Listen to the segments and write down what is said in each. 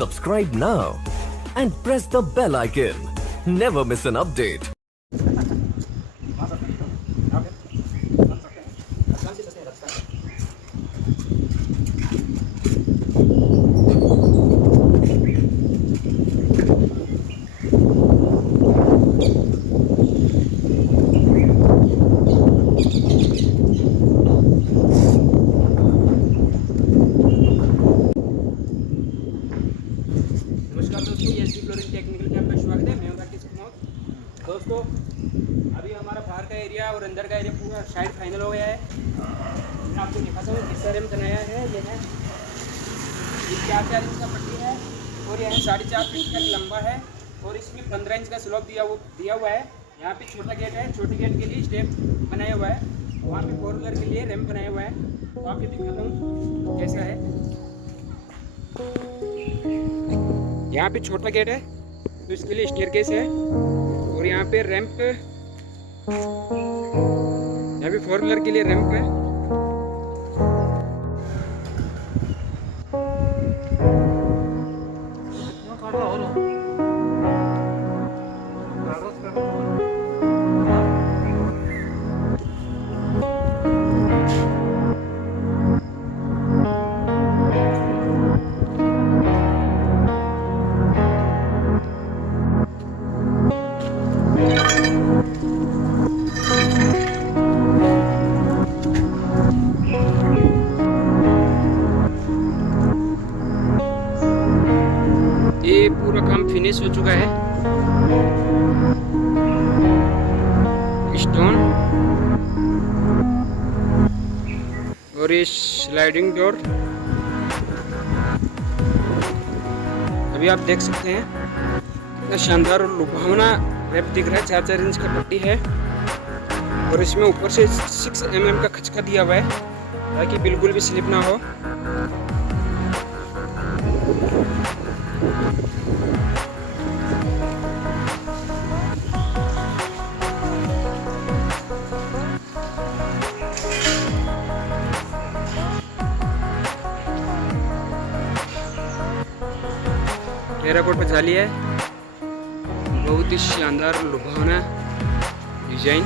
Subscribe now and press the bell icon. Never miss an update. नमस्कार दोस्तों, ये flooring technical camp में स्वागत है। मैं हूं राकेश कुमार। दोस्तों, अभी हमारा बाहर का एरिया और अंदर का एरिया पूरा साइड फाइनल हो गया है। मैं आपको दिखाता हूँ किस तरह में बनाया है। ये है 4 इंच का पट्टी है और यह 4.5 फीट तक लंबा है और इसमें 15 इंच का स्लोप दिया हुआ है। यहाँ पे छोटा गेट है, छोटे गेट के लिए स्टेप बनाया हुआ है। वहाँ पे 4 व्हीलर के लिए रैंप बनाया हुआ है। तो आपको दिखाता हूँ कैसा है। यहाँ पे छोटा गेट है तो इसके लिए स्टेयरकेस है और यहाँ पे रैंप, यहाँ पे 4 व्हीलर के लिए रैंप है। ये पूरा काम फिनिश हो चुका है। स्टोन और ये स्लाइडिंग डोर अभी आप देख सकते हैं। कितना शानदार और लुभावना रैप दिख रहा है। 4 इंच का पट्टी है और इसमें ऊपर से 6 mm का खचका दिया हुआ है ताकि बिल्कुल भी स्लिप ना हो। टेराकोट पे जाली है, बहुत ही शानदार लुभावना डिजाइन।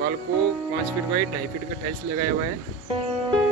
वॉल को 5 फीट बाई 2.5 फीट का टाइल्स लगाया हुआ है।